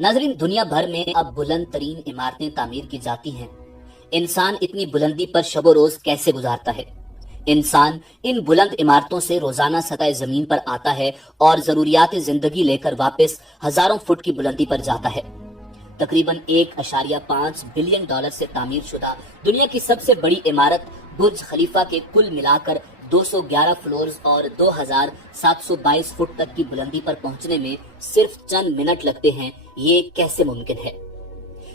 नाजरीन, दुनिया भर में अब बुलंद तरीन इमारतें तामीर की जाती हैं। इंसान इतनी बुलंदी पर शबो रोज कैसे गुजारता है? इंसान इन बुलंद इमारतों से रोजाना सतह जमीन पर आता है और जरूरियात जिंदगी लेकर वापस हजारों फुट की बुलंदी पर जाता है। तकरीबन 1.5 बिलियन डॉलर से तामीर शुदा दुनिया की सबसे बड़ी इमारत बुर्ज खलीफा के कुल मिलाकर 211 फ्लोर्स और 2722 फुट तक की बुलंदी पर पहुंचने में सिर्फ चंद मिनट लगते हैं। ये कैसे मुमकिन है?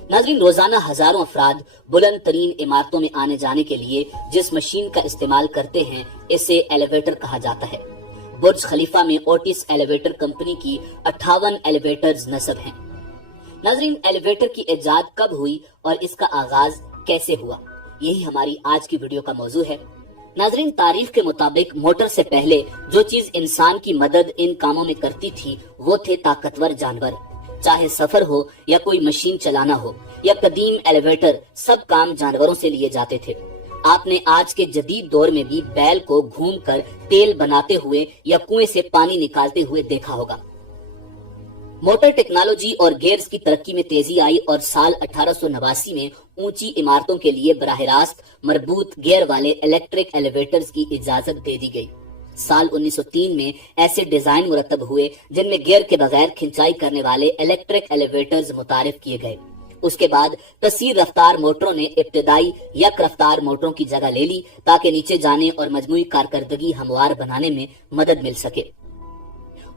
नाज़रीन, रोजाना हजारों अफराद बुलंद तरीन इमारतों में आने जाने के लिए जिस मशीन का इस्तेमाल करते हैं, इसे एलिवेटर कहा जाता है। बुर्ज खलीफा में ओटिस एलिवेटर कंपनी की 58 एलिवेटर्स नस्ब हैं। नाज़रीन, एलिवेटर की इजाद कब हुई और इसका आगाज कैसे हुआ, यही हमारी आज की वीडियो का मौजू है। नाज़रीन, तारीख के मुताबिक मोटर से पहले जो चीज इंसान की मदद इन कामों में करती थी वो थे ताकतवर जानवर। चाहे सफर हो या कोई मशीन चलाना हो या कदीम एलिवेटर, सब काम जानवरों से लिए जाते थे। आपने आज के जदीद दौर में भी बैल को घूमकर तेल बनाते हुए या कुएं से पानी निकालते हुए देखा होगा। मोटर टेक्नोलॉजी और गियर्स की तरक्की में तेजी आई और साल 1889 में ऊंची इमारतों के लिए बराह रास्त मरबूत गियर वाले इलेक्ट्रिक एलिवेटर्स की इजाजत दे दी गई। साल 1903 में ऐसे डिजाइन मुरतब हुए जिनमें गियर के बगैर खिंचाई करने वाले इलेक्ट्रिक एलिवेटर्स मुतारिफ किए गए। उसके बाद कसीर रफ्तार मोटरों ने इब्तदाई यक रफ्तार मोटरों की जगह ले ली ताकि नीचे जाने और मजमूई कारकर्दगी हमवार बनाने में मदद मिल सके।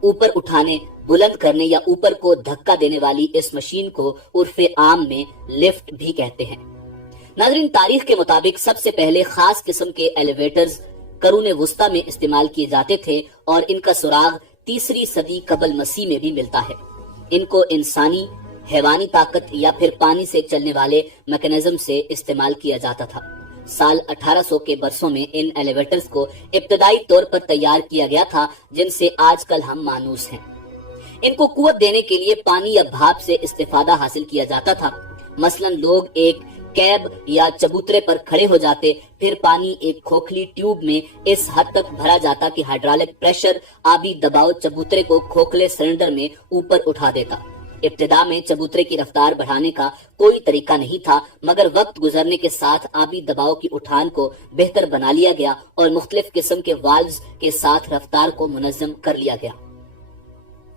ऊपर उठाने, बुलंद करने या ऊपर को धक्का देने वाली इस मशीन को उर्फे आम में लिफ्ट भी कहते हैं। नाज़रीन, तारीख के मुताबिक सबसे पहले खास किस्म के एलिवेटर्स करूने वुस्ता में इस्तेमाल किए जाते थे और इनका सुराग 3री सदी कबल मसीह में भी मिलता है। इनको इंसानी, हैवानी ताकत या फिर पानी से चलने वाले मैकेनिज्म से इस्तेमाल किया जाता था। साल 1800 के बरसों में इन एलिवेटर्स को इब्तदाई तौर पर तैयार किया गया था, जिनसे आजकल हम मानूस हैं। इनको कुव्वत देने के लिए पानी या भाप से इस्तेफादा हासिल किया जाता था। मसलन लोग एक कैब या चबूतरे पर खड़े हो जाते, फिर पानी एक खोखली ट्यूब में इस हद तक भरा जाता कि हाइड्रोलिक प्रेशर, आबी दबाव चबूतरे को खोखले सिलेंडर में ऊपर उठा देता। इब्तिदा में चबूतरे की रफ्तार बढ़ाने का कोई तरीका नहीं था, मगर वक्त गुजरने के साथ आबी दबाव की उठान को बेहतर बना लिया गया और मुख्तलिफ किस्म के वाल्व्स के साथ रफ्तार को मुनज़्ज़म कर लिया गया।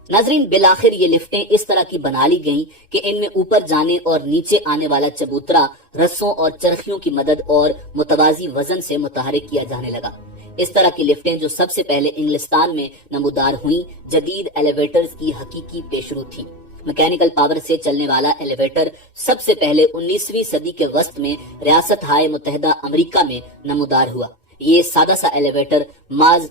नाज़रीन, बिलाखिर ये लिफ्टें इस तरह की बना ली गईं कि इनमें ऊपर जाने और नीचे आने वाला चबूतरा रस्सों और चरखियों की मदद और मुतवाजी वजन से मुतहरिक किया जाने लगा। इस तरह की लिफ्टें जो सबसे पहले इंग्लिस्तान में नमूदार हुई, जदीद एलिवेटर्स की हकीकी पेशरू थी। मैकेनिकल पावर से चलने वाला एलिवेटर सबसे पहले 19वीं सदी के वस्त में रियासत हाय मुत्तहिदा अमेरिका में नमूदार हुआ। ये सादा सा एलिवेटर माज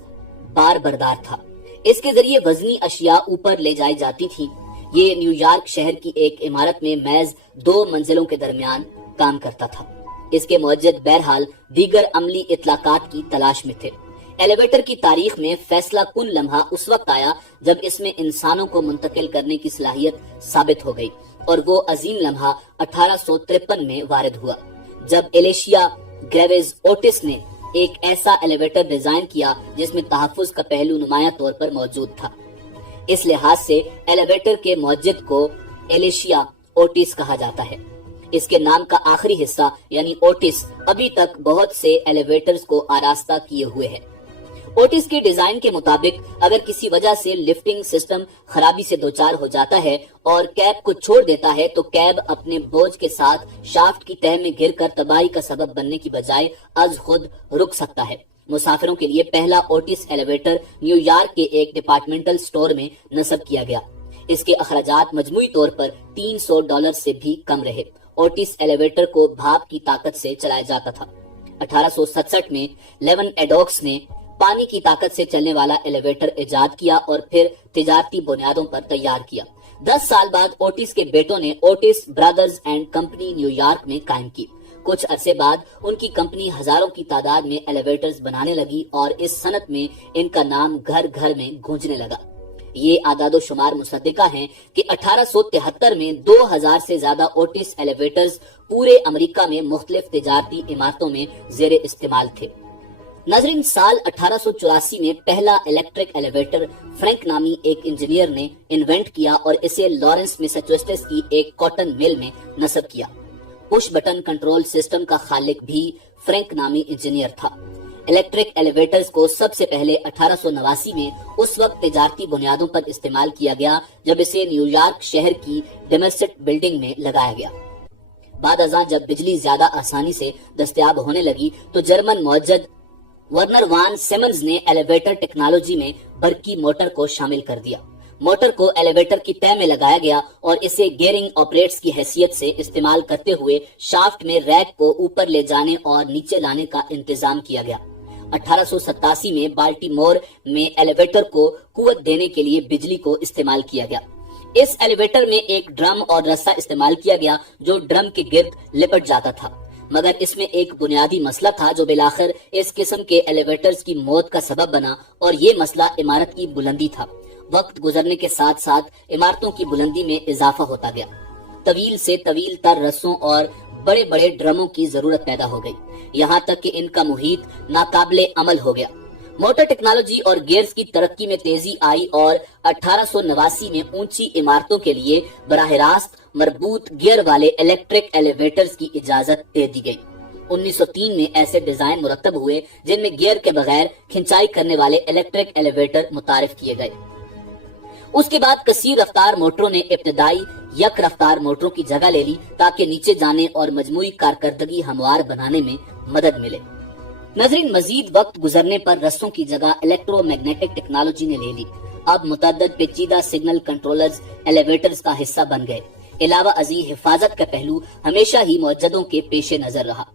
बार बरदार था। इसके जरिए वजनी अशिया ऊपर ले जाई जाती थी। ये न्यूयॉर्क शहर की एक इमारत में महज 2 मंजिलों के दरमियान काम करता था। इसके मौजद बहरहाल दीगर अमली इतलाकात की तलाश में थे। एलिवेटर की तारीख में फैसला कुन लम्हा उस वक्त आया जब इसमें इंसानों को मुंतकिल करने की सलाहियत साबित हो गई, और वो अजीम लम्हा 1853 में वारिद हुआ जब एलिशिया ग्रेवेज ओटिस ने एक ऐसा एलिवेटर डिजाइन किया जिसमें तहफ्फुज का पहलू नुमाया तौर पर मौजूद था। इस लिहाज से एलिवेटर के मौजद को एलिशिया ओटिस कहा जाता है। इसके नाम का आखिरी हिस्सा यानी ओटिस अभी तक बहुत से एलिवेटर्स को आरास्ता किए हुए है। ओटिस के डिजाइन के मुताबिक अगर किसी वजह से लिफ्टिंग सिस्टम खराबी से दोचार हो जाता है और कैब को छोड़ देता है तो कैब अपने बोझ के साथ शाफ्ट की तह में गिरकर तबाही का सबब बनने की बजाय अज खुद रुक सकता है। मुसाफिरों के लिए पहला ओटिस एलिवेटर न्यूयॉर्क के एक डिपार्टमेंटल स्टोर में नस्ब किया गया। इसके अखराजात मजमूई तौर पर $300 से भी कम रहे। ओटिस एलिवेटर को भाप की ताकत से चलाया जाता था। 1867 में लेवन एडोक्स ने पानी की ताकत से चलने वाला एलिवेटर इजाद किया और फिर तिजारती बुनियादों पर तैयार किया। 10 साल बाद ओटिस के बेटों ने Otis brothers and company New York में कायम की। कुछ अरसे बाद उनकी कंपनी हजारों की तादाद में एलिवेटर्स बनाने लगी और इस सनत में इनका नाम घर घर में गूंजने लगा। ये आदादो शुमार मुसद्दिका हैं कि 1873 में 2000 से ज्यादा ओटिस एलिवेटर्स पूरे अमेरिका में मुख्तलिफ तिजारती इमारतों में जेर इस्तेमाल थे। नाजरीन, साल 1884 में पहला इलेक्ट्रिक एलिवेटर फ्रैंक नामी एक इंजीनियर ने इन्वेंट किया और इसे लॉरेंस मैसाचुसेट्स की एक कॉटन मिल में नस्ब किया। पुश बटन कंट्रोल सिस्टम का खालिक भी फ्रैंक नामी इंजीनियर था। इलेक्ट्रिक एलिवेटर्स को सबसे पहले 1889 में उस वक्त तिजारती बुनियादों पर इस्तेमाल किया गया जब इसे न्यूयॉर्क शहर की डेमरसेट बिल्डिंग में लगाया गया। बाद अज़ां जब बिजली ज्यादा आसानी से दस्तयाब होने लगी तो जर्मन मौजद वर्नर वान सिमंस ने एलिवेटर टेक्नोलॉजी में बरकी मोटर को शामिल कर दिया। मोटर को एलिवेटर की तह में लगाया गया और इसे गियरिंग ऑपरेट्स की हैसियत से इस्तेमाल करते हुए शाफ्ट में रैक को ऊपर ले जाने और नीचे लाने का इंतजाम किया गया। 1887 में बाल्टीमोर में एलिवेटर को कुव्वत देने के लिए बिजली को इस्तेमाल किया गया। इस एलिवेटर में एक ड्रम और रस्सा इस्तेमाल किया गया जो ड्रम के गिर्द लिपट जाता था, मगर इसमें एक बुनियादी मसला था जो बिलाखिर इस किस्म के एलिवेटर्स की मौत का सबब बना, और ये मसला इमारत की बुलंदी था। वक्त गुजरने के साथ साथ इमारतों की बुलंदी में इजाफा होता गया। तवील से तवील तर रस्सों और बड़े बड़े ड्रमों की जरूरत पैदा हो गई, यहाँ तक कि इनका मुहीत नाकाबिले अमल हो गया। मोटर टेक्नोलॉजी और गियर्स की तरक्की में तेजी आई और 1889 में ऊंची इमारतों के लिए बराह रास्त मरबूत गियर वाले इलेक्ट्रिक एलिवेटर्स की इजाजत दे दी गई। 1903 में ऐसे डिजाइन मुरतब हुए जिनमें गियर के बगैर खिंचाई करने वाले इलेक्ट्रिक एलिवेटर मुतारिफ किए गए। उसके बाद कसीर रफ्तार मोटरों ने इब्तदाई यक रफ्तार मोटरों की जगह ले ली ताकि नीचे जाने और मजमूई कारकर्दगी हमवार बनाने में मदद मिले। नजरीन, मजीद वक्त गुजरने पर रस्सों की जगह इलेक्ट्रोमैग्नेटिक टेक्नोलॉजी ने ले ली। अब मुतअद्दिद पेचीदा सिग्नल कंट्रोलर्स एलिवेटर्स का हिस्सा बन गए। अलावा अजी हिफाजत का पहलू हमेशा ही मौजदों के पेशे नजर रहा।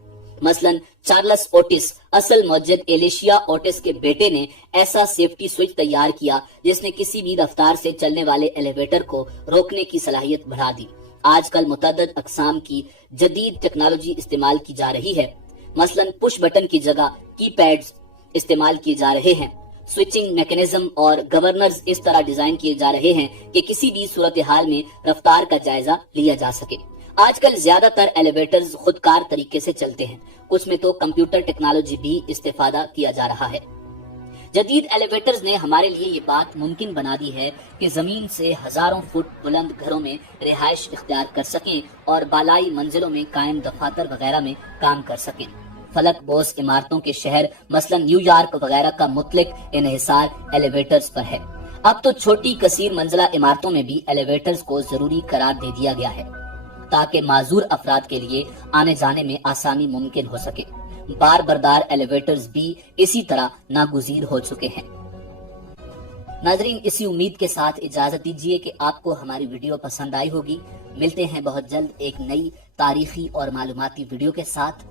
मसलन चार्ल्स ओटिस, असल मौजद एलिशिया ओटिस के बेटे ने ऐसा सेफ्टी स्विच तैयार किया जिसने किसी भी रफ्तार से चलने वाले एलिवेटर को रोकने की सलाहियत बढ़ा दी। आजकल मुतअद्दिद अक़साम की जदीद टेक्नोलॉजी इस्तेमाल की जा रही है। मसलन पुश बटन की जगह कीपैड्स इस्तेमाल किए जा रहे हैं। स्विचिंग मैकेनिज्म और गवर्नर्स इस तरह डिजाइन किए जा रहे हैं कि किसी भी सूरत हाल में रफ्तार का जायजा लिया जा सके। आजकल ज्यादातर एलिवेटर्स खुदकार तरीके से चलते हैं, कुछ में तो कंप्यूटर टेक्नोलॉजी भी इस्तेफादा किया जा रहा है। जदीद एलिवेटर्स ने हमारे लिए ये बात मुमकिन बना दी है कि जमीन से हजारों फुट बुलंद घरों में रिहाइश इख्तियार कर सकें और बालाई मंजिलों में कायम दफातर वगैरह में काम कर सकें। फलक बोस इमारतों के शहर मसलन न्यूयॉर्क वगैरह का मुतलिक इन्हिसार एलिवेटर्स पर है। अब तो छोटी कसीर मंजिला इमारतों में भी एलिवेटर्स को जरूरी करार दे दिया गया है ताकि माजूर अफराद के लिए आने जाने में आसानी मुमकिन हो सके। बार बरदार एलिवेटर्स भी इसी तरह नागुजीर हो चुके हैं। नाजरीन, इसी उम्मीद के साथ इजाजत दीजिए कि आपको हमारी वीडियो पसंद आई होगी। मिलते हैं बहुत जल्द एक नई तारीखी और मालूमाती वीडियो के साथ।